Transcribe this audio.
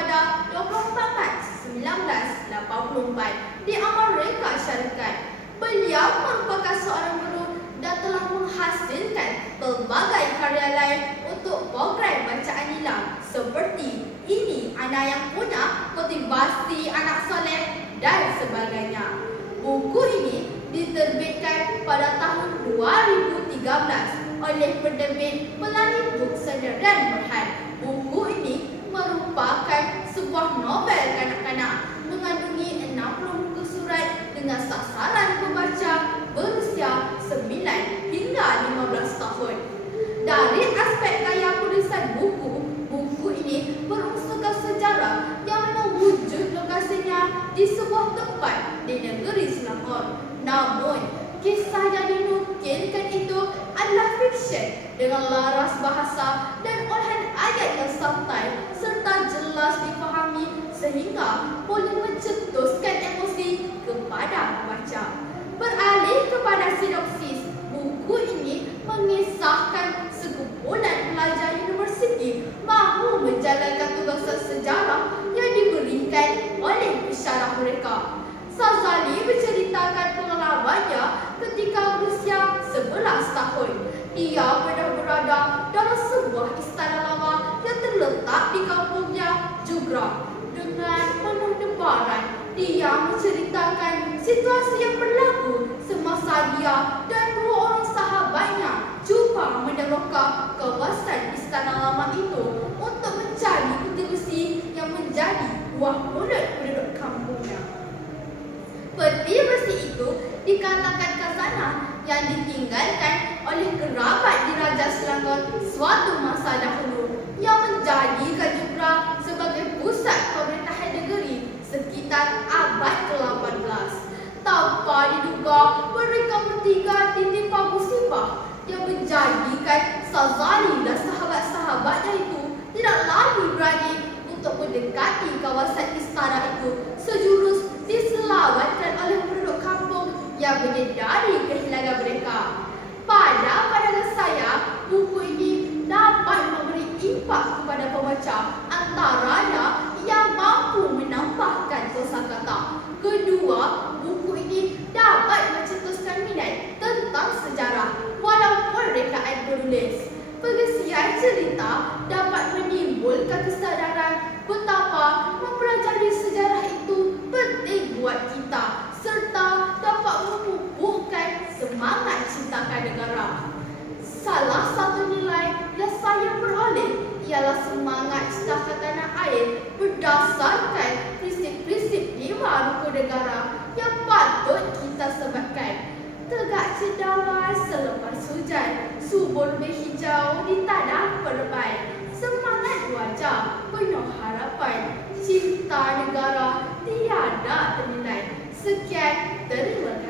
pada 24 Mac 1984 di Amerika Syarikat. Beliau merupakan seorang guru dan telah menghasilkan pelbagai karya lain untuk program bacaan nilam seperti Ini Anak Yang Punya, Motivasi Anak Soleh dan sebagainya. Buku ini diterbitkan pada tahun 2013 oleh penerbit Pelangi Buk Sederhana Berhad. Buku ini merupakan sebuah novel kanak-kanak mengandungi 60 muka surat dengan sasaran pembaca berusia 9 hingga 15 tahun. Dari aspek gaya tulisan buku ini berunsurkan sejarah yang mewujud lokasinya di sebuah tempat di negeri Selangor. Namun, kisah yang dinukilkan itu adalah fiksyen dengan laras bahasa dan olahan ayat yang santai serta jelas difahami sehingga boleh mencetuskan emosi kepada pembaca. Beralih kepada sinopsis, buku ini mengisahkan sekumpulan pelajar universiti mahu menjalankan tugas sejarah yang diberikan oleh pensyarah mereka. Sazali menceritakan pengalamannya ketika berusia 11 tahun. Ia pernah berada dalam sebuah istana lama yang terletak di kampungnya Jugra. Dengan penuh debaran, dia menceritakan situasi yang berlaku semasa dia dan dua orang sahabatnya cuba meneroka kawasan istana lama itu untuk mencari peti besi yang menjadi buah mulut penduduk kampungnya. Peti besi itu dikatakan khazanah yang ditinggalkan oleh kerabat di Raja Selangor suatu masa dahulu yang menjadikan Jugra sebagai pusat pemerintahan negeri sekitar abad ke-18. Tanpa diduga, mereka bertiga ditimpa musibah yang menjadikan Sazali dan sahabat-sahabatnya itu tidak lagi berani untuk mendekati kawasan istana itu. Sejurus diselamatkan oleh penduduk kampung yang menyedari kehilangan mereka. Pada pandangan saya, buku ini dapat memberi impak kepada pembaca, antaranya yang mampu menambahkan kosakata. Kedua, buku ini dapat mencetuskan minat tentang sejarah walaupun rekaan penulis. Pengisian cerita dapat menimbulkan kesadaran betapa mempelajari sejarah itu penting buat kita serta dapat memupukkan semangat cintakan negara. Salah satu nilai yang saya peroleh ialah semangat cintakan tanah air berdasarkan prinsip-prinsip 5 rukun negara yang patut kita sematkan. Tegak cendawan selepas hujan, subur berhijau di tanah perbai. Semangat wajah penuh harapan, cinta negara tiada ternilai. Sekian, terima kasih.